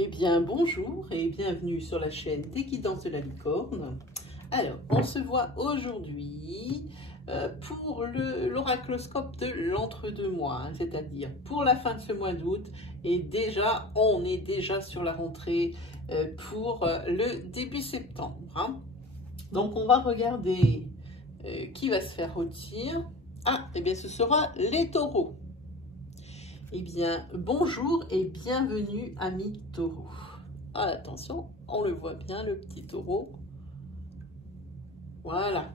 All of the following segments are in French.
Eh bien, bonjour et bienvenue sur la chaîne des Guidances de la Licorne. Alors, on se voit aujourd'hui pour l'oracloscope de l'entre-deux-mois, hein, c'est-à-dire pour la fin de ce mois d'août. Et déjà, on est déjà sur la rentrée pour le début septembre. Hein. Donc, on va regarder qui va se faire rôtir. Ah, eh bien, ce sera les taureaux. Eh bien, bonjour et bienvenue, amis taureaux. Ah, attention, on le voit bien, le petit taureau. Voilà.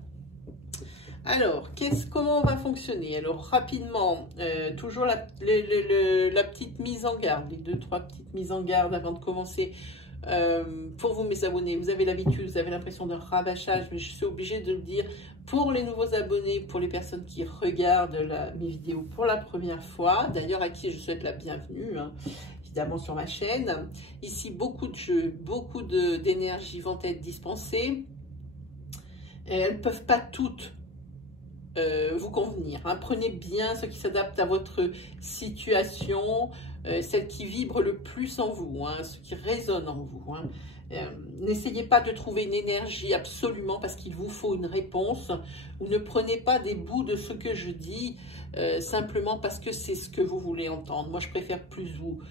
Alors, comment on va fonctionner? Alors, rapidement, toujours la petite mise en garde, les 2-3 petites mises en garde avant de commencer. Pour vous, mes abonnés, vous avez l'habitude, vous avez l'impression d'un rabâchage, mais je suis obligée de le dire pour les nouveaux abonnés, pour les personnes qui regardent mes vidéos pour la première fois, d'ailleurs à qui je souhaite la bienvenue, hein, évidemment sur ma chaîne. Ici, beaucoup de jeux, beaucoup d'énergie vont être dispensées. Et elles ne peuvent pas toutes vous convenir. Hein. Prenez bien ce qui s'adapte à votre situation, celle qui vibre le plus en vous, hein, ce qui résonne en vous. Hein. N'essayez pas de trouver une énergie absolument parce qu'il vous faut une réponse, ou ne prenez pas des bouts de ce que je dis simplement parce que c'est ce que vous voulez entendre. Moi, je préfère plus vous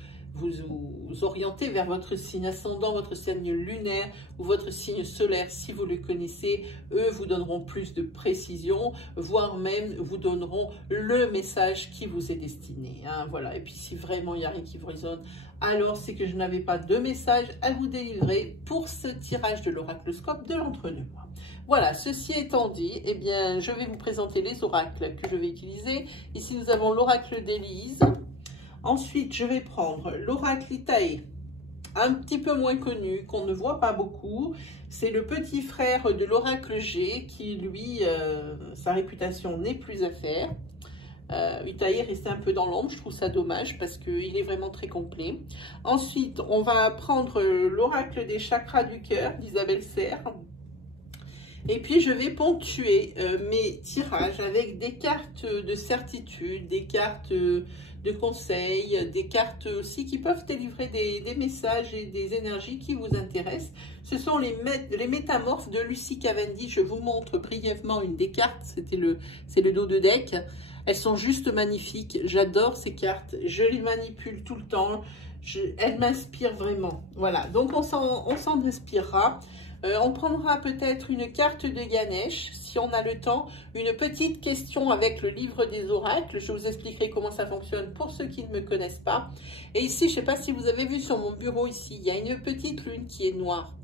orienter vers votre signe ascendant, votre signe lunaire ou votre signe solaire si vous le connaissez. Eux vous donneront plus de précision, voire même vous donneront le message qui vous est destiné. Hein, voilà. Et puis si vraiment il n'y a rien qui vous résonne, alors c'est que je n'avais pas de message à vous délivrer pour ce tirage de l'oracloscope de l'entre-deux-mois. Voilà, ceci étant dit, eh bien, je vais vous présenter les oracles que je vais utiliser. Ici, nous avons l'oracle d'Élise. Ensuite, je vais prendre l'oracle Itaé, un petit peu moins connu, qu'on ne voit pas beaucoup. C'est le petit frère de l'oracle G qui, lui, sa réputation n'est plus à faire. Itaé est resté un peu dans l'ombre, je trouve ça dommage parce qu'il est vraiment très complet. Ensuite, on va prendre l'oracle des chakras du cœur d'Isabelle Serre. Et puis, je vais ponctuer mes tirages avec des cartes de certitude, des cartes de conseils, des cartes aussi qui peuvent délivrer des messages et des énergies qui vous intéressent. Ce sont les métamorphes de Lucie Cavendish. Je vous montre brièvement une des cartes. C'est le dos de deck. Elles sont juste magnifiques. J'adore ces cartes. Je les manipule tout le temps. Elles m'inspirent vraiment. Voilà. Donc, on s'en inspirera. On prendra peut-être une carte de Ganesh, si on a le temps, une petite question avec le livre des oracles. Je vous expliquerai comment ça fonctionne pour ceux qui ne me connaissent pas. Et ici, je ne sais pas si vous avez vu sur mon bureau ici, il y a une petite lune qui est noire.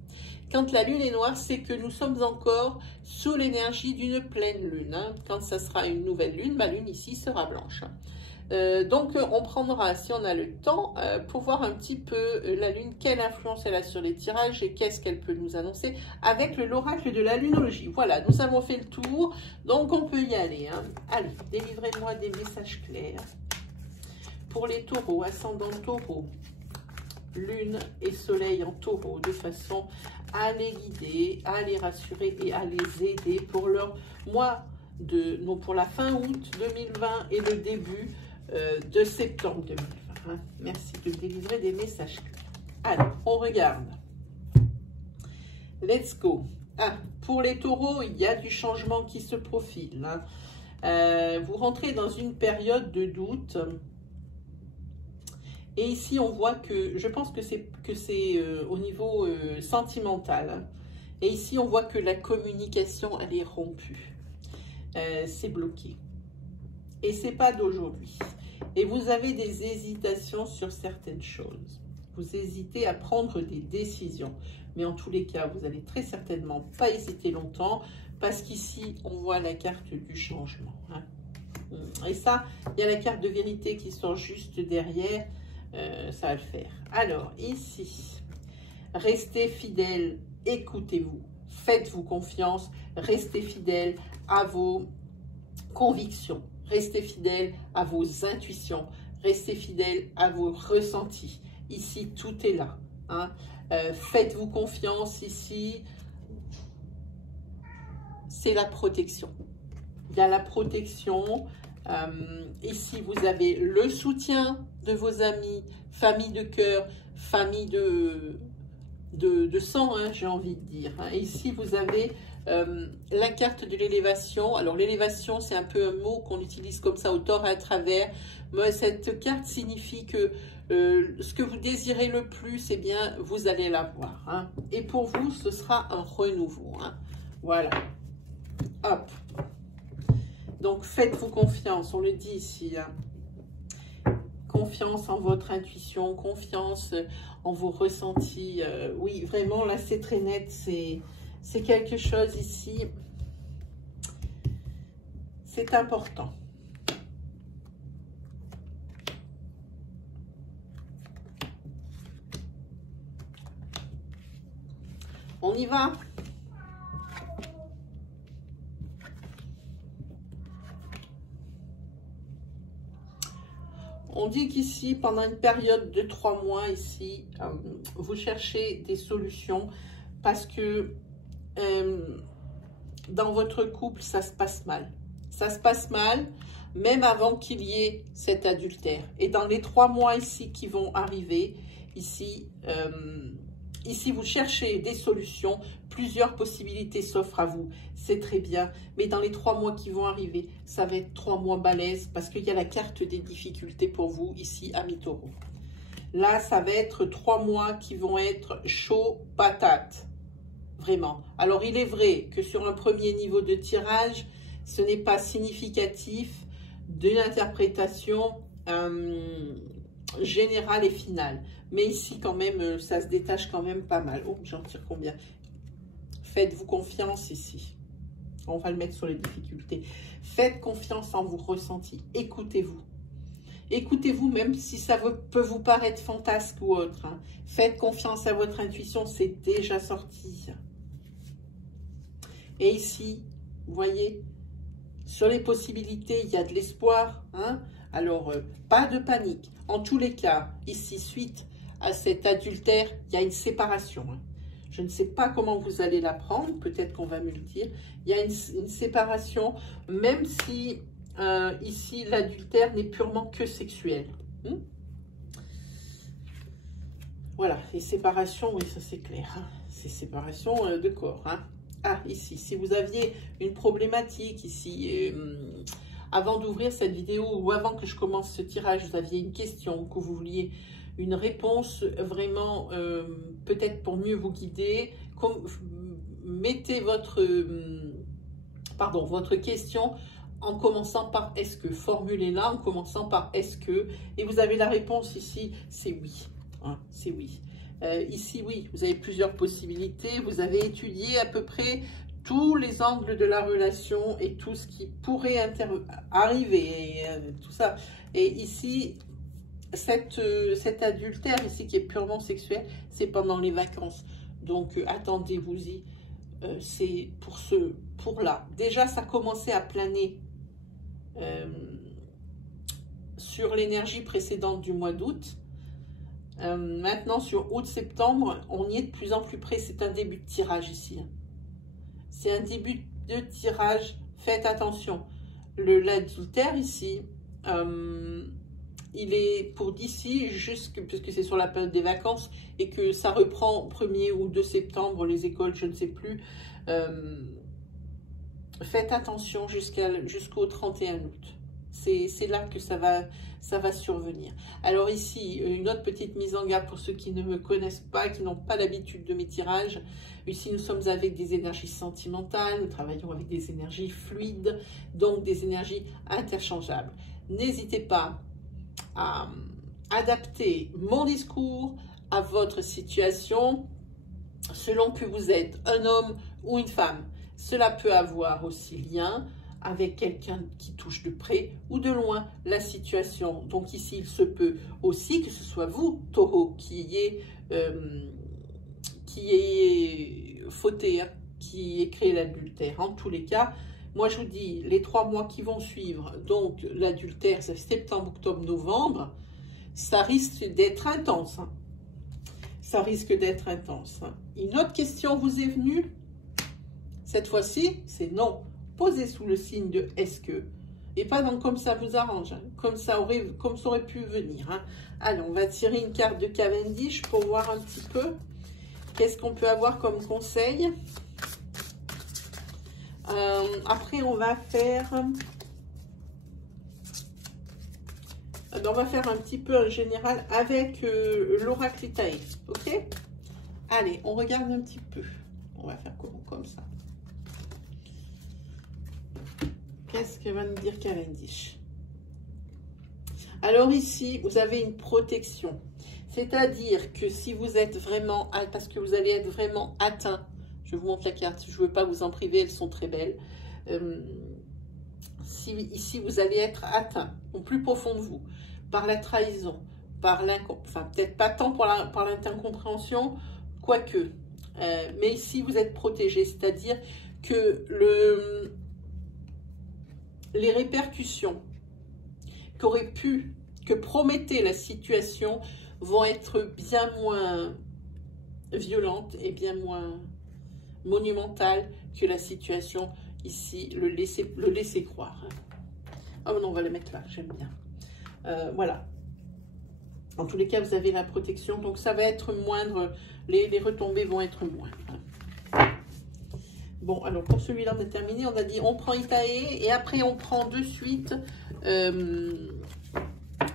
Quand la lune est noire, c'est que nous sommes encore sous l'énergie d'une pleine lune. Hein. Quand ça sera une nouvelle lune, ma lune ici sera blanche. Donc, on prendra, si on a le temps, pour voir un petit peu la Lune, quelle influence elle a sur les tirages et qu'est-ce qu'elle peut nous annoncer avec l'oracle de la lunologie. Voilà, nous avons fait le tour, donc on peut y aller. Hein. Allez, délivrez-moi des messages clairs. Pour les taureaux, ascendant taureau, Lune et Soleil en taureau, de façon à les guider, à les rassurer et à les aider pour leur mois pour la fin août 2020 et le début de septembre 2020. Hein. Merci de me délivrer des messages. Alors, on regarde. Let's go. Ah, pour les taureaux, il y a du changement qui se profile. Hein. Vous rentrez dans une période de doute. Et ici, on voit que, je pense que c'est au niveau sentimental. Hein. Et ici, on voit que la communication, elle est rompue. C'est bloqué. Et c'est pas d'aujourd'hui. Et vous avez des hésitations sur certaines choses. Vous hésitez à prendre des décisions. Mais en tous les cas, vous allez très certainement pas hésiter longtemps parce qu'ici, on voit la carte du changement. Hein. Et ça, il y a la carte de vérité qui sort juste derrière. Ça va le faire. Alors, ici, restez fidèle, écoutez-vous, faites-vous confiance, restez fidèle à vos convictions. Restez fidèle à vos intuitions. Restez fidèle à vos ressentis. Ici, tout est là. Hein. Faites-vous confiance ici. C'est la protection. Il y a la protection. Ici, vous avez le soutien de vos amis, famille de cœur, famille de sang, hein, j'ai envie de dire. Hein. Et ici, vous avez la carte de l'élévation. Alors, l'élévation, c'est un peu un mot qu'on utilise comme ça, au tort et à travers. Mais cette carte signifie que ce que vous désirez le plus, eh bien, vous allez l'avoir. Hein. Et pour vous, ce sera un renouveau. Hein. Voilà. Hop. Donc, faites-vous confiance, on le dit ici. Hein. Confiance en votre intuition, confiance en vos ressentis. Oui, vraiment, là, c'est très net. C'est quelque chose ici. C'est important. On y va. On dit qu'ici, pendant une période de 3 mois, ici, vous cherchez des solutions parce que dans votre couple, ça se passe mal. Ça se passe mal, même avant qu'il y ait cet adultère. Et dans les 3 mois ici qui vont arriver, ici, ici vous cherchez des solutions, plusieurs possibilités s'offrent à vous, c'est très bien. Mais dans les 3 mois qui vont arriver, ça va être 3 mois balèzes parce qu'il y a la carte des difficultés pour vous ici, amis taureaux. Là, ça va être 3 mois qui vont être chauds patates. Vraiment. Alors, il est vrai que sur un premier niveau de tirage, ce n'est pas significatif de l'interprétation générale et finale. Mais ici, quand même, ça se détache quand même pas mal. Oh, j'en tire combien? Faites-vous confiance ici. On va le mettre sur les difficultés. Faites confiance en vos ressentis. Écoutez-vous. Écoutez-vous, même si ça peut vous paraître fantasque ou autre. Hein. Faites confiance à votre intuition, c'est déjà sorti. Et ici, vous voyez, sur les possibilités, il y a de l'espoir. Hein. Alors, pas de panique. En tous les cas, ici, suite à cet adultère, il y a une séparation. Hein. Je ne sais pas comment vous allez la prendre, peut-être qu'on va me le dire. Il y a une séparation, même si ici, l'adultère n'est purement que sexuel. Voilà, les séparations, oui, ça c'est clair. Hein. C'est séparation de corps. Hein. Ah, ici, si vous aviez une problématique ici, avant d'ouvrir cette vidéo ou avant que je commence ce tirage, vous aviez une question, que vous vouliez une réponse vraiment, peut-être pour mieux vous guider, mettez votre question en commençant par est-ce que, formulez-la en commençant par est-ce que, et vous avez la réponse ici, c'est oui. Hein, c'est oui. Ici, oui, vous avez plusieurs possibilités. Vous avez étudié à peu près tous les angles de la relation et tout ce qui pourrait arriver, et, tout ça. Et ici, cet adultère ici qui est purement sexuel, c'est pendant les vacances. Donc, attendez-vous-y. C'est pour là. Déjà, ça commençait à planer sur l'énergie précédente du mois d'août. Maintenant, sur août-septembre, on y est de plus en plus près. C'est un début de tirage ici. C'est un début de tirage. Faites attention. L'adultère ici, il est pour d'ici, puisque c'est sur la période des vacances, et que ça reprend au 1er ou 2 septembre, les écoles, je ne sais plus. Faites attention jusqu'au 31 août. C'est là que ça va survenir. Alors ici, une autre petite mise en garde pour ceux qui ne me connaissent pas, qui n'ont pas l'habitude de mes tirages. Ici, nous sommes avec des énergies sentimentales, nous travaillons avec des énergies fluides, donc des énergies interchangeables. N'hésitez pas à adapter mon discours à votre situation, selon que vous êtes un homme ou une femme. Cela peut avoir aussi lien avec quelqu'un qui touche de près ou de loin la situation. Donc ici, il se peut aussi que ce soit vous, taureau, qui ayez fauté, hein, qui ait créé l'adultère. En tous les cas, moi je vous dis, les 3 mois qui vont suivre, donc l'adultère, c'est septembre, octobre, novembre, ça risque d'être intense. Hein. Ça risque d'être intense. Hein. Une autre question vous est venue? Cette fois-ci, c'est non. Posez sous le signe de est-ce que. Et pas dans comme ça vous arrange, hein, comme ça aurait pu venir. Hein. Allez, on va tirer une carte de Cavendish pour voir un petit peu qu'est-ce qu'on peut avoir comme conseil. Après, on va faire un petit peu en général avec l'oracle Itae. Ok? Allez, on regarde un petit peu. On va faire comme ça. Qu'est-ce que va nous dire Cavendish? Alors ici, vous avez une protection. C'est-à-dire que si vous êtes vraiment, parce que vous allez être vraiment atteint, je vous montre la carte, je ne veux pas vous en priver, elles sont très belles. Si ici, vous allez être atteint au plus profond de vous, par la trahison, par enfin peut-être pas tant par l'incompréhension, quoique. Mais ici, vous êtes protégé, c'est-à-dire que les répercussions que promettait la situation vont être bien moins violentes et bien moins monumentales que la situation ici, le laisser croire. Oh non, on va le mettre là, j'aime bien. Voilà. En tous les cas, vous avez la protection, donc ça va être moindre, les retombées vont être moindres. Bon, alors pour celui-là, on a terminé. On a dit on prend Itae et après on prend de suite.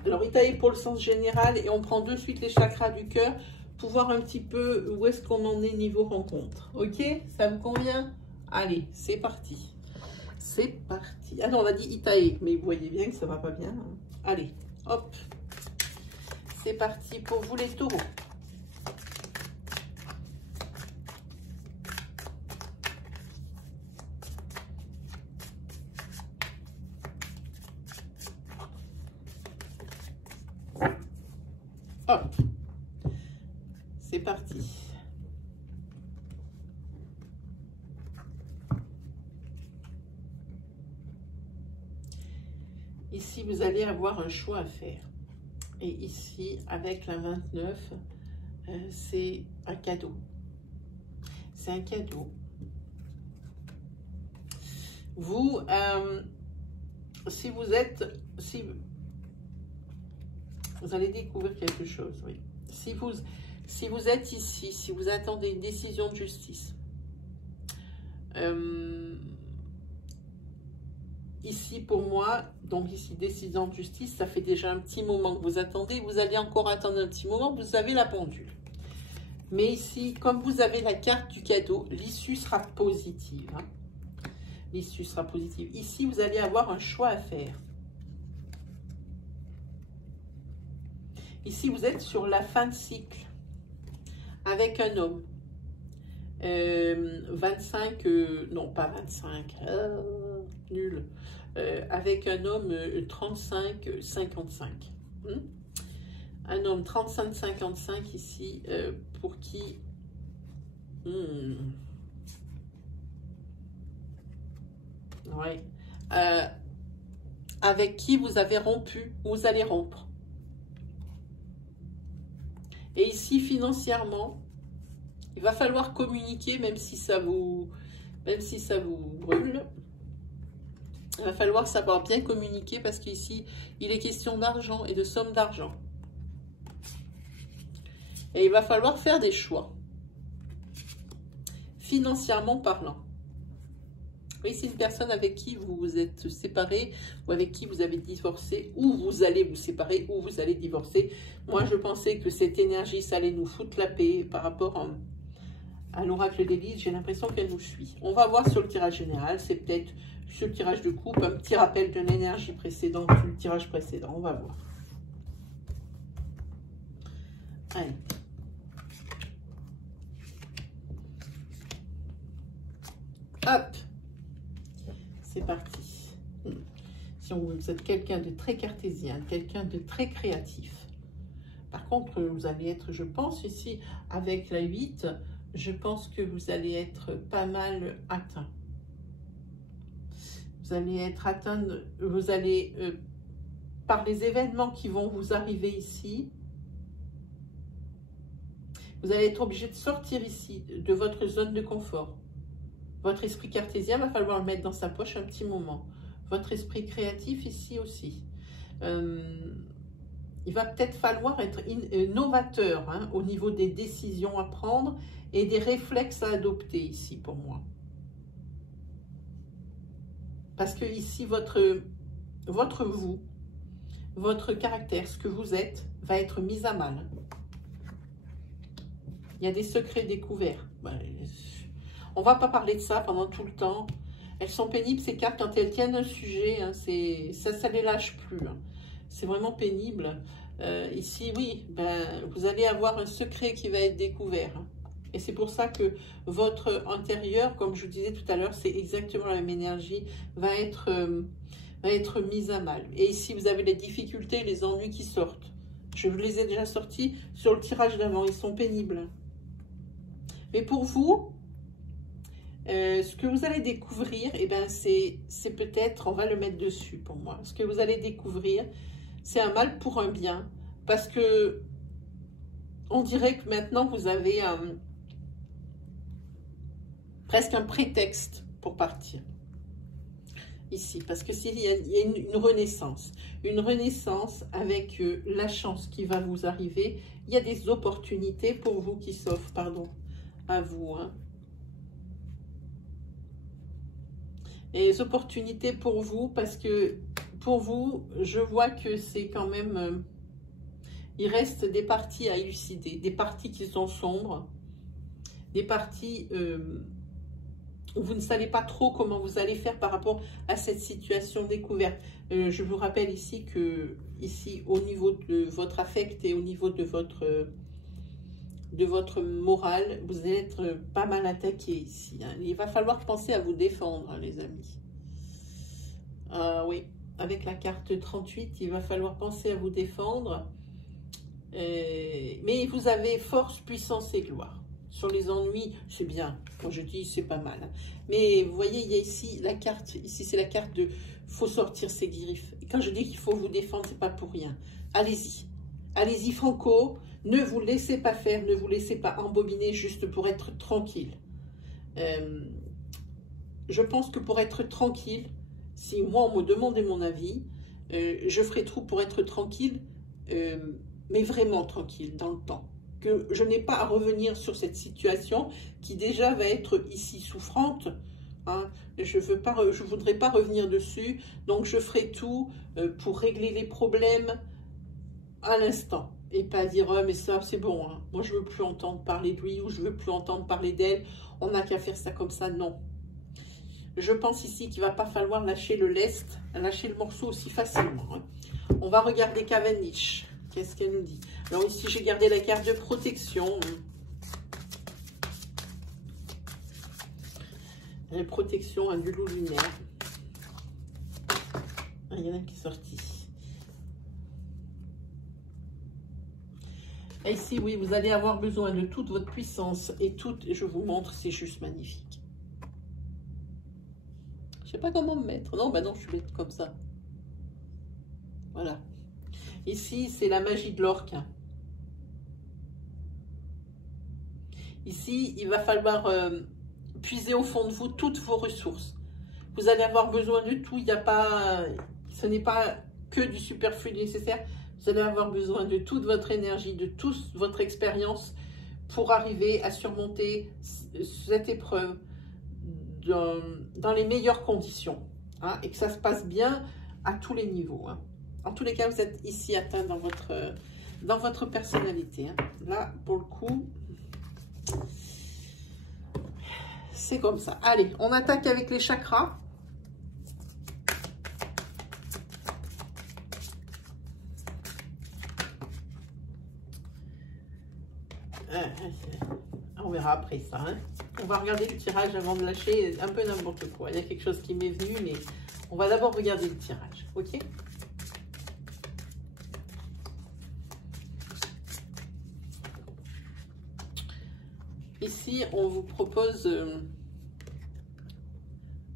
Alors Itae pour le sens général et on prend de suite les chakras du cœur pour voir un petit peu où est-ce qu'on en est niveau rencontre. Ok? Ça vous convient? Allez, c'est parti. C'est parti. Ah non, on a dit Itae, mais vous voyez bien que ça va pas bien. Hein. Allez, hop. C'est parti pour vous les taureaux. Hop, c'est parti. Ici, vous allez avoir un choix à faire. Et ici, avec la 29, c'est un cadeau. C'est un cadeau. Vous, si vous allez découvrir quelque chose, oui. Si vous êtes ici, si vous attendez une décision de justice, ici pour moi, donc ici décision de justice, ça fait déjà un petit moment que vous attendez, vous allez encore attendre un petit moment, vous avez la pendule. Mais ici, comme vous avez la carte du cadeau, l'issue sera positive. Hein. L'issue sera positive. Ici, vous allez avoir un choix à faire. Ici, vous êtes sur la fin de cycle avec un homme. 25, non pas 25, nul. Avec un homme 35-55. Un homme 35-55 ici, pour qui... Ouais. Avec qui vous avez rompu, vous allez rompre. Et ici, financièrement, il va falloir communiquer, même si ça vous brûle. Il va falloir savoir bien communiquer parce qu'ici, il est question d'argent et de somme d'argent. Et il va falloir faire des choix, financièrement parlant. Oui, c'est une personne avec qui vous vous êtes séparé ou avec qui vous avez divorcé, ou vous allez vous séparer, ou vous allez divorcer. Moi, je pensais que cette énergie, ça allait nous foutre la paix par rapport à l'oracle d'Élise. J'ai l'impression qu'elle nous suit. On va voir sur le tirage général. C'est peut-être sur le tirage de coupe, un petit rappel de l'énergie précédente, le tirage précédent. On va voir. Allez. Hop. C'est parti. Si vous êtes quelqu'un de très cartésien, quelqu'un de très créatif. Par contre, vous allez être, je pense, ici, avec la 8, je pense que vous allez être pas mal atteint. Vous allez être atteint, vous allez, par les événements qui vont vous arriver ici, vous allez être obligé de sortir ici, de votre zone de confort. Votre esprit cartésien, va falloir le mettre dans sa poche un petit moment. votre esprit créatif ici aussi. Il va peut-être falloir être novateur hein, au niveau des décisions à prendre et des réflexes à adopter ici pour moi. Parce que ici, votre caractère, ce que vous êtes, va être mis à mal. Il y a des secrets découverts. On ne va pas parler de ça pendant tout le temps. Elles sont pénibles, ces cartes, quand elles tiennent un sujet, hein, ça ne les lâche plus. Hein. C'est vraiment pénible. Ici, oui, vous allez avoir un secret qui va être découvert. Hein. Et c'est pour ça que votre intérieur, comme je vous disais tout à l'heure, c'est exactement la même énergie, va être mise à mal. Et ici, vous avez les difficultés, les ennuis qui sortent. Je vous les ai déjà sortis sur le tirage d'avant, ils sont pénibles. Mais pour vous, ce que vous allez découvrir, eh ben, c'est peut-être, on va le mettre dessus pour moi. Ce que vous allez découvrir, c'est un mal pour un bien. Parce que on dirait que maintenant, vous avez presque un prétexte pour partir. Ici, parce que s'il y a une renaissance. Une renaissance avec la chance qui va vous arriver. Il y a des opportunités pour vous qui s'offrent, pardon, à vous. Hein. Et les opportunités pour vous, parce que pour vous, je vois que c'est quand même... il reste des parties à élucider, des parties qui sont sombres, des parties où vous ne savez pas trop comment vous allez faire par rapport à cette situation découverte. Je vous rappelle ici que, ici, au niveau de votre affect et au niveau de votre morale, vous allez être pas mal attaqué ici. Hein. Il va falloir penser à vous défendre, hein, les amis. Oui, avec la carte 38, il va falloir penser à vous défendre. Mais vous avez force, puissance et gloire. Sur les ennuis, c'est bien. Quand je dis, c'est pas mal. Hein. Mais vous voyez, il y a ici la carte. Ici, c'est la carte de faut sortir ses griffes. Et quand je dis qu'il faut vous défendre, c'est pas pour rien. Allez-y. Allez-y, franco. Ne vous laissez pas faire. Ne vous laissez pas embobiner juste pour être tranquille. Je pense que pour être tranquille, si moi, on me demandait mon avis, je ferais tout pour être tranquille, mais vraiment tranquille dans le temps. Que je n'ai pas à revenir sur cette situation qui déjà va être ici souffrante. Hein. Je ne voudrais pas revenir dessus. Donc, je ferai tout pour régler les problèmes à l'instant. Et pas dire, oh, mais ça, c'est bon. Hein. Moi, je ne veux plus entendre parler de lui ou je ne veux plus entendre parler d'elle. On n'a qu'à faire ça comme ça. Non. Je pense ici qu'il ne va pas falloir lâcher le lest, lâcher le morceau aussi facilement. Hein. On va regarder Cavendish. Qu'est-ce qu'elle nous dit? Alors ici, j'ai gardé la carte de protection. La protection, un du loup lunaire. Ah, il y en a qui est sorti. Et ici, oui, vous allez avoir besoin de toute votre puissance et je vous montre, c'est juste magnifique. Je ne sais pas comment me mettre. Non, bah non, je suis bête comme ça. Voilà. Ici, c'est la magie de l'orque. Ici, il va falloir puiser au fond de vous toutes vos ressources. Vous allez avoir besoin de tout. Il n'y a pas, ce n'est pas que du superflu nécessaire. Vous allez avoir besoin de toute votre énergie, de toute votre expérience pour arriver à surmonter cette épreuve dans les meilleures conditions. Hein, et que ça se passe bien à tous les niveaux. Hein. En tous les cas, vous êtes ici atteint dans votre personnalité. Hein. Là, pour le coup, c'est comme ça. Allez, on attaque avec les chakras. On verra après ça. Hein. On va regarder le tirage avant de lâcher un peu n'importe quoi. Il y a quelque chose qui m'est venu, mais on va d'abord regarder le tirage. Ok ? Ici, on vous propose,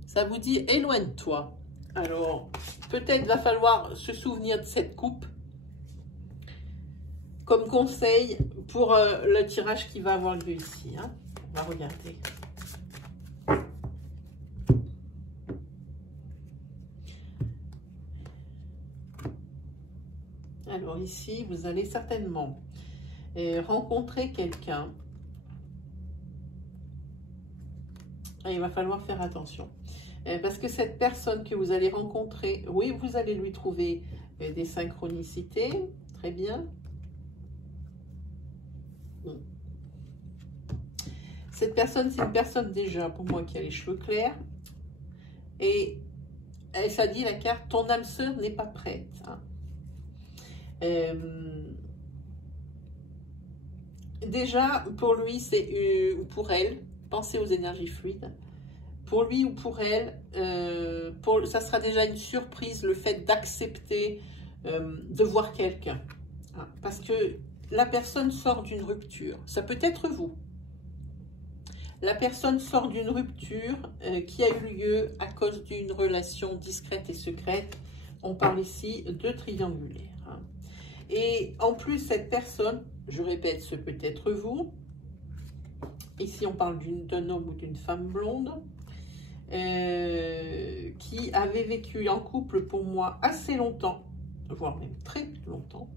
ça vous dit éloigne-toi. Alors, peut-être va falloir se souvenir de cette coupe comme conseil pour le tirage qui va avoir lieu ici. Hein. On va regarder. ici, vous allez certainement rencontrer quelqu'un. Il va falloir faire attention. Parce que cette personne que vous allez rencontrer, oui, vous allez lui trouver des synchronicités. Très bien. Cette personne, c'est une personne déjà, pour moi, qui a les cheveux clairs. Et ça dit la carte, ton âme sœur n'est pas prête. Hein. Déjà, pour lui, ou pour elle, pensez aux énergies fluides. Pour lui ou pour elle, ça sera déjà une surprise, le fait d'accepter de voir quelqu'un. Hein, parce que la personne sort d'une rupture. Ça peut être vous. La personne sort d'une rupture qui a eu lieu à cause d'une relation discrète et secrète. On parle ici de triangulaire. Hein. Et en plus, cette personne, je répète, ce peut être vous. Ici, on parle d'un homme ou d'une femme blonde qui avait vécu en couple pour moi assez longtemps, voire même très longtemps,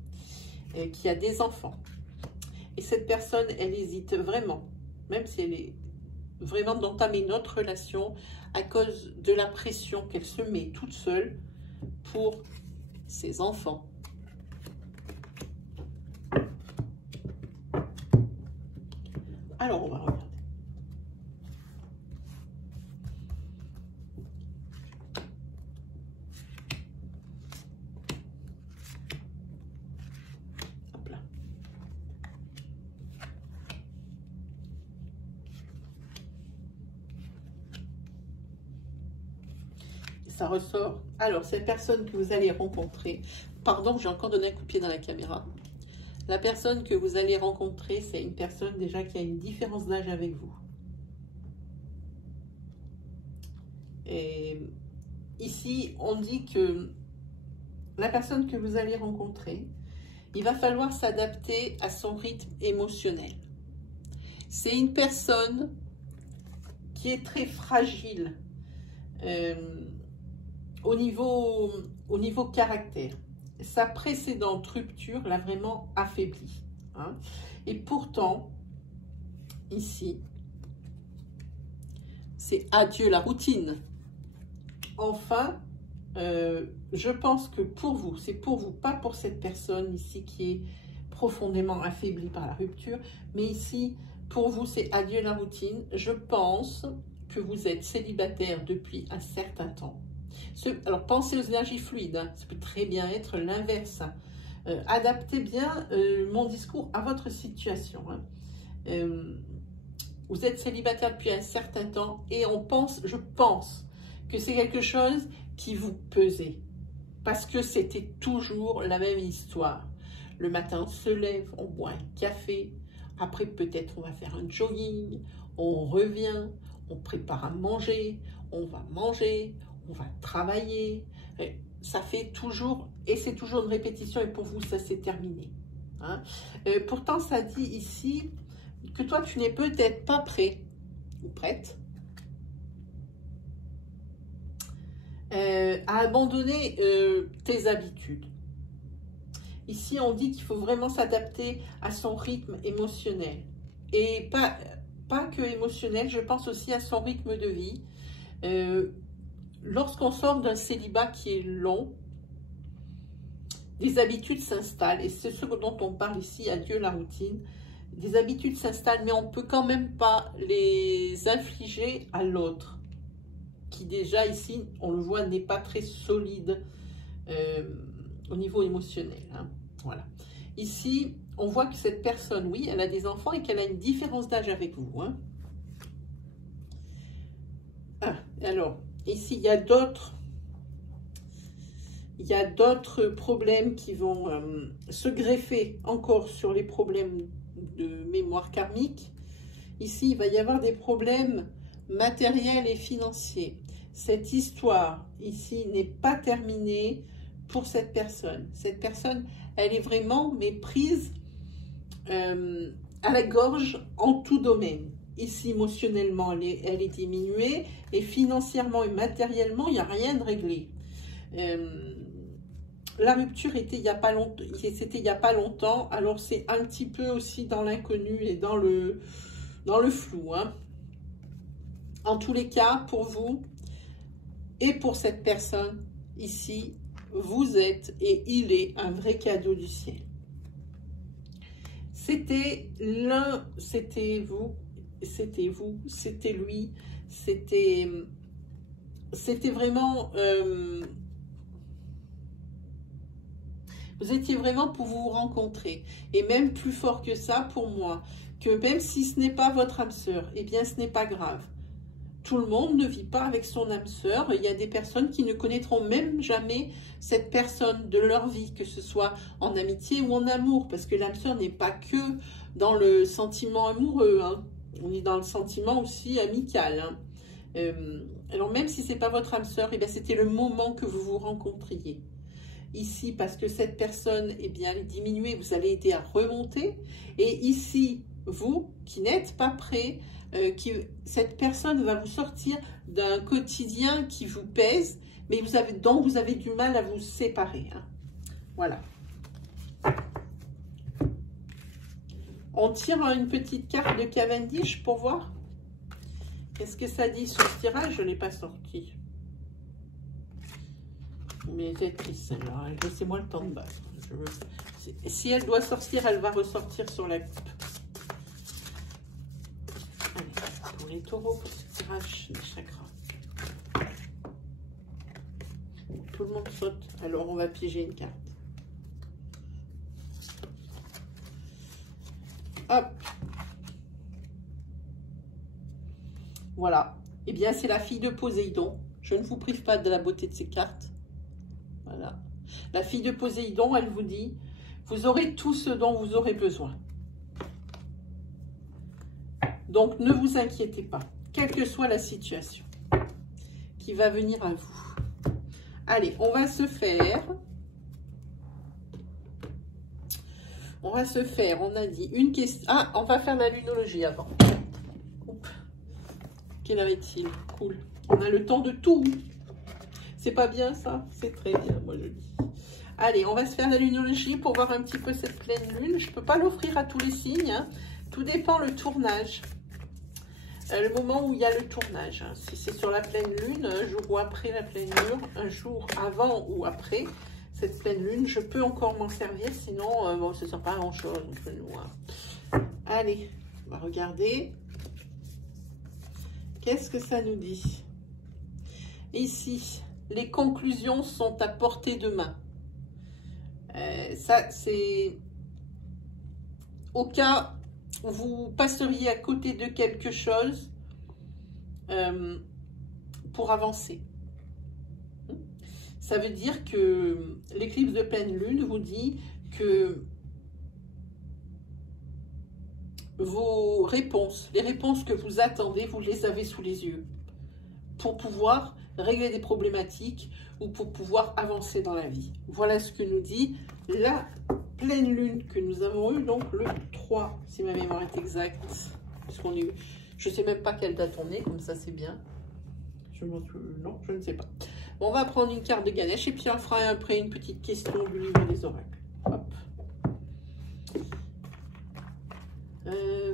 qui a des enfants. Et cette personne, elle hésite vraiment, même si elle est vraiment d'entamer notre relation à cause de la pression qu'elle se met toute seule pour ses enfants. Alors, on va regarder. Hop là. Ça ressort. Alors, cette personne que vous allez rencontrer, pardon, j'ai encore donné un coup de pied dans la caméra. La personne que vous allez rencontrer, c'est une personne déjà qui a une différence d'âge avec vous. Et ici, on dit que la personne que vous allez rencontrer, il va falloir s'adapter à son rythme émotionnel. C'est une personne qui est très fragile au niveau caractère. Sa précédente rupture l'a vraiment affaibli. Hein. Et pourtant, ici, c'est adieu la routine. Enfin, je pense que pour vous, c'est pour vous, pas pour cette personne ici qui est profondément affaiblie par la rupture, mais ici, pour vous, c'est adieu la routine. Je pense que vous êtes célibataire depuis un certain temps. Alors, pensez aux énergies fluides, hein. Ça peut très bien être l'inverse. Hein. Adaptez bien mon discours à votre situation. Hein. Vous êtes célibataire depuis un certain temps et je pense que c'est quelque chose qui vous pesait. Parce que c'était toujours la même histoire. Le matin, on se lève, on boit un café. Après, peut-être, on va faire un jogging. On revient, on prépare à manger, on va manger, on va travailler. Ça fait toujours, et c'est toujours une répétition, et pour vous, ça s'est terminé. Hein. Pourtant, ça dit ici que toi, tu n'es peut-être pas prêt ou prête à abandonner tes habitudes. Ici, on dit qu'il faut vraiment s'adapter à son rythme émotionnel. Et pas que émotionnel, je pense aussi à son rythme de vie. Lorsqu'on sort d'un célibat qui est long, des habitudes s'installent. Et c'est ce dont on parle ici, adieu la routine. Des habitudes s'installent, mais on ne peut quand même pas les infliger à l'autre. Qui déjà ici, on le voit, n'est pas très solide au niveau émotionnel. Hein. Voilà. Ici, on voit que cette personne, oui, elle a des enfants et qu'elle a une différence d'âge avec vous. Hein. Ah, alors, ici, il y a d'autres problèmes qui vont se greffer encore sur les problèmes de mémoire karmique. Ici, il va y avoir des problèmes matériels et financiers. Cette histoire ici n'est pas terminée pour cette personne. Cette personne, elle est vraiment prise à la gorge en tout domaine. Ici, émotionnellement, elle est diminuée et financièrement et matériellement, il n'y a rien de réglé. la rupture était il n'y a pas longtemps, c'était il n'y a pas longtemps, alors c'est un petit peu aussi dans l'inconnu et dans le flou. Hein. En tous les cas, pour vous et pour cette personne ici, vous êtes et il est un vrai cadeau du ciel. C'était vous, c'était lui, c'était vraiment... vous étiez vraiment pour vous rencontrer. Et même plus fort que ça, pour moi, que même si ce n'est pas votre âme sœur, eh bien ce n'est pas grave. Tout le monde ne vit pas avec son âme sœur. Il y a des personnes qui ne connaîtront même jamais cette personne de leur vie, que ce soit en amitié ou en amour, parce que l'âme sœur n'est pas que dans le sentiment amoureux, hein. On est dans le sentiment aussi amical. Hein. Alors même si ce n'est pas votre âme sœur, eh bien c'était le moment que vous vous rencontriez. Ici, parce que cette personne, eh bien, elle est diminuée, vous allez aider à remonter. Et ici, vous, qui n'êtes pas prêt, cette personne va vous sortir d'un quotidien qui vous pèse, mais dont vous avez du mal à vous séparer. Hein. Voilà. On tire une petite carte de Cavendish pour voir. Qu'est-ce que ça dit sur ce tirage? Je ne l'ai pas sorti. Mais c'est triste celle-là. Laissez-moi le temps de battre. Si elle doit sortir, elle va ressortir sur la coupe. Allez, pour les taureaux, pour ce tirage des chakras. Tout le monde saute. Alors, on va piéger une carte. Hop. Voilà. Eh bien, c'est la fille de Poséidon. Je ne vous prive pas de la beauté de ces cartes. Voilà. La fille de Poséidon, elle vous dit, vous aurez tout ce dont vous aurez besoin. Donc, ne vous inquiétez pas, quelle que soit la situation qui va venir à vous. Allez, on va se faire, on a dit une question. Ah, on va faire la lunologie avant. Quelle heure est-il? Cool. On a le temps de tout. C'est pas bien ça? C'est très bien, moi je dis. Allez, on va se faire la lunologie pour voir un petit peu cette pleine lune. Je ne peux pas l'offrir à tous les signes. Hein. Tout dépend le tournage. Le moment où il y a le tournage. Hein. Si c'est sur la pleine lune, un jour ou après la pleine lune, un jour avant ou après cette pleine lune, je peux encore m'en servir. Sinon, bon, ça ne sert pas à grand chose. Allez, on va regarder. Qu'est-ce que ça nous dit? Ici, les conclusions sont à portée de main. Ça, c'est au cas où vous passeriez à côté de quelque chose pour avancer. Ça veut dire que l'éclipse de pleine lune vous dit que vos réponses, les réponses que vous attendez, vous les avez sous les yeux pour pouvoir régler des problématiques ou pour pouvoir avancer dans la vie. Voilà ce que nous dit la pleine lune que nous avons eue, donc le 3, si ma mémoire est exacte. Puisqu'on est, je ne sais même pas quelle date on est, comme ça c'est bien. Non, je ne sais pas. Bon, on va prendre une carte de Ganesh et puis on fera après une petite question du livre des oracles. Hop.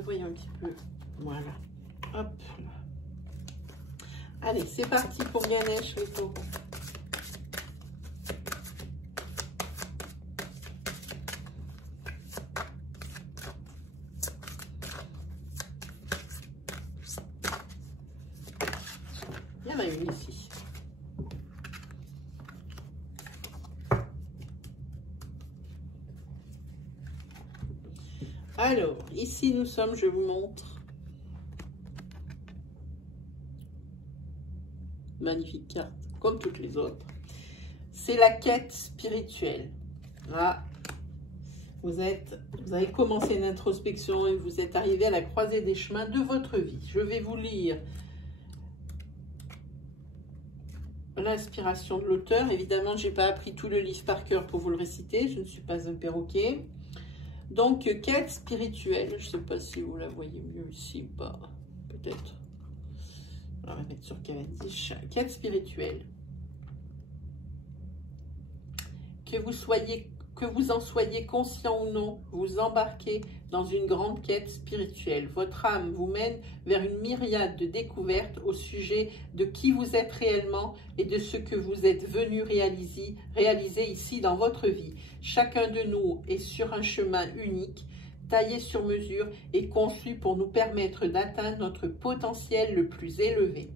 Voyons un petit peu. Voilà. Hop. Allez, c'est parti pour Ganesh, les taureaux. Il y en a une ici. Alors, ici nous sommes, je vous montre. Magnifique carte, comme toutes les autres. C'est la quête spirituelle. Là, vous avez commencé une introspection et vous êtes arrivé à la croisée des chemins de votre vie. Je vais vous lire l'inspiration de l'auteur. Évidemment, je n'ai pas appris tout le livre par cœur pour vous le réciter. Je ne suis pas un perroquet. Donc, quête spirituelle. Je ne sais pas si vous la voyez mieux ici ou pas. Peut-être. On va mettre sur Cavendish. Quête spirituelle. que vous en soyez conscient ou non, vous embarquez dans une grande quête spirituelle. Votre âme vous mène vers une myriade de découvertes au sujet de qui vous êtes réellement et de ce que vous êtes venu réaliser ici dans votre vie. Chacun de nous est sur un chemin unique, taillé sur mesure et conçu pour nous permettre d'atteindre notre potentiel le plus élevé.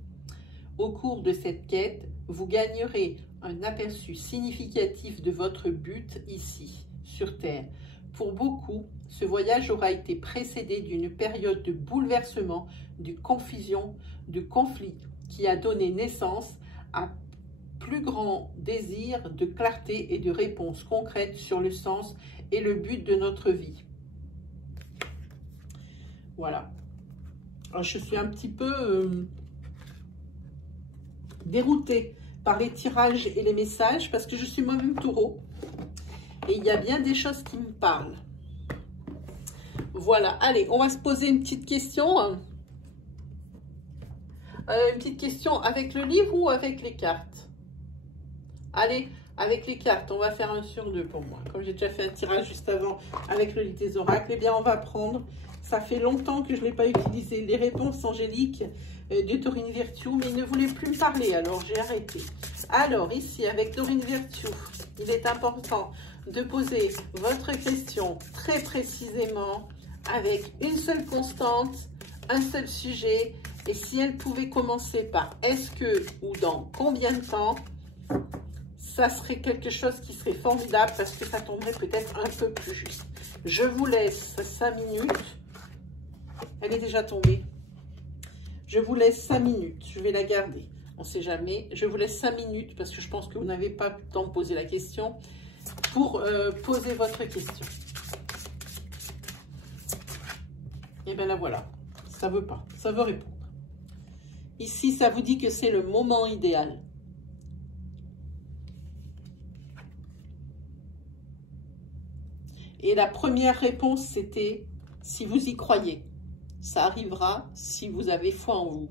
Au cours de cette quête, vous gagnerez un aperçu significatif de votre but ici, sur Terre. Pour beaucoup, ce voyage aura été précédé d'une période de bouleversement, de confusion, de conflit, qui a donné naissance à plus grand désir de clarté et de réponses concrètes sur le sens et le but de notre vie. Voilà. Alors, je suis un petit peu déroutée par les tirages et les messages parce que je suis moi-même taureau et il y a bien des choses qui me parlent. Voilà. Allez, on va se poser une petite question. Une petite question avec le livre ou avec les cartes? Allez, avec les cartes, on va faire 1 sur 2 pour moi. Comme j'ai déjà fait un tirage juste avant avec le livre des oracles, eh bien on va prendre, ça fait longtemps que je ne l'ai pas utilisé, les réponses angéliques de Dorine Virtue, mais il ne voulait plus me parler, alors j'ai arrêté. Alors ici, avec Dorine Virtue, il est important de poser votre question très précisément avec une seule constante, un seul sujet, et si elle pouvait commencer par est-ce que ou dans combien de temps, ça serait quelque chose qui serait formidable parce que ça tomberait peut-être un peu plus juste. Je vous laisse 5 minutes. Elle est déjà tombée. Je vous laisse 5 minutes. Je vais la garder. On ne sait jamais. Je vous laisse 5 minutes parce que je pense que vous n'avez pas le temps de poser la question pour poser votre question. Et bien là, voilà. Ça ne veut pas. Ça veut répondre. Ici, ça vous dit que c'est le moment idéal. Et la première réponse, c'était si vous y croyez. Ça arrivera si vous avez foi en vous.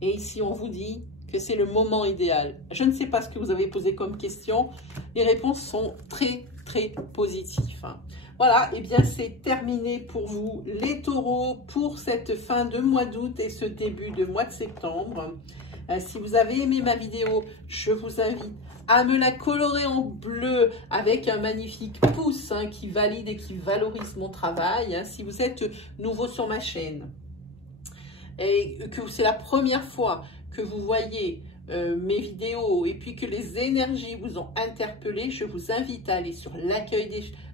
Et ici, on vous dit que c'est le moment idéal. Je ne sais pas ce que vous avez posé comme question. Les réponses sont très, très positives. Voilà, et bien c'est terminé pour vous, les taureaux, pour cette fin de mois d'août et ce début de mois de septembre. Si vous avez aimé ma vidéo, je vous invite à me la colorer en bleu avec un magnifique pouce qui valide et qui valorise mon travail. Si vous êtes nouveau sur ma chaîne et que c'est la première fois que vous voyez mes vidéos et puis que les énergies vous ont interpellé, je vous invite à aller sur l'accueil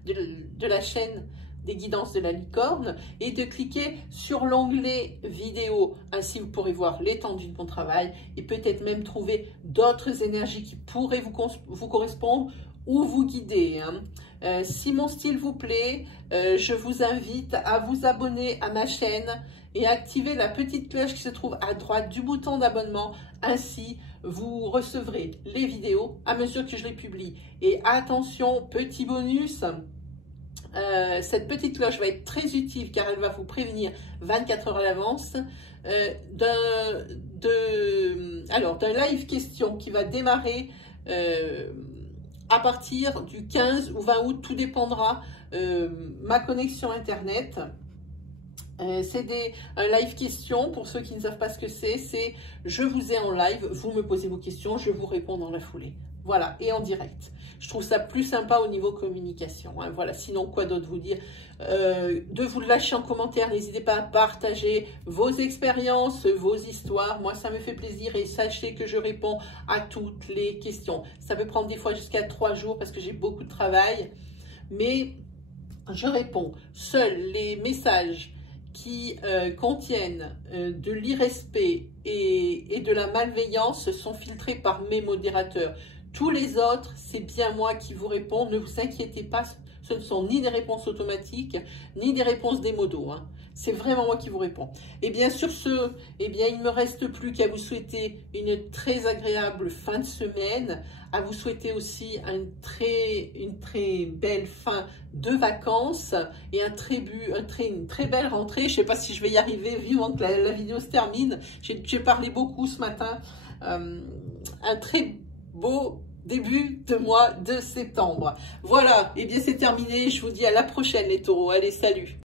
de la chaîne des guidances de la licorne et de cliquer sur l'onglet vidéo. Ainsi, vous pourrez voir l'étendue de mon travail et peut-être même trouver d'autres énergies qui pourraient vous correspondre ou vous guider. Si mon style vous plaît, je vous invite à vous abonner à ma chaîne et activer la petite cloche qui se trouve à droite du bouton d'abonnement. Ainsi, vous recevrez les vidéos à mesure que je les publie. Et attention, petit bonus, cette petite cloche va être très utile car elle va vous prévenir 24 heures à l'avance d'un live question qui va démarrer à partir du 15 ou 20 août, tout dépendra ma connexion internet. C'est un live question, pour ceux qui ne savent pas ce que c'est je vous ai en live, vous me posez vos questions, je vous réponds dans la foulée. Voilà, et en direct. Je trouve ça plus sympa au niveau communication. Voilà, sinon, quoi d'autre vous dire? De vous le lâcher en commentaire. N'hésitez pas à partager vos expériences, vos histoires. Moi, ça me fait plaisir et sachez que je réponds à toutes les questions. Ça peut prendre des fois jusqu'à 3 jours parce que j'ai beaucoup de travail. Mais je réponds. Seuls les messages qui contiennent de l'irrespect et de la malveillance sont filtrés par mes modérateurs. Tous les autres, c'est bien moi qui vous réponds. Ne vous inquiétez pas, ce ne sont ni des réponses automatiques, ni des réponses des modos. C'est vraiment moi qui vous réponds. Et bien sur ce, il ne me reste plus qu'à vous souhaiter une très agréable fin de semaine, à vous souhaiter aussi une très belle fin de vacances et une très belle rentrée. Je ne sais pas si je vais y arriver, vivant que la vidéo se termine. J'ai parlé beaucoup ce matin. Un très beau début de mois de septembre. Voilà, et bien c'est terminé, je vous dis à la prochaine les taureaux, allez salut!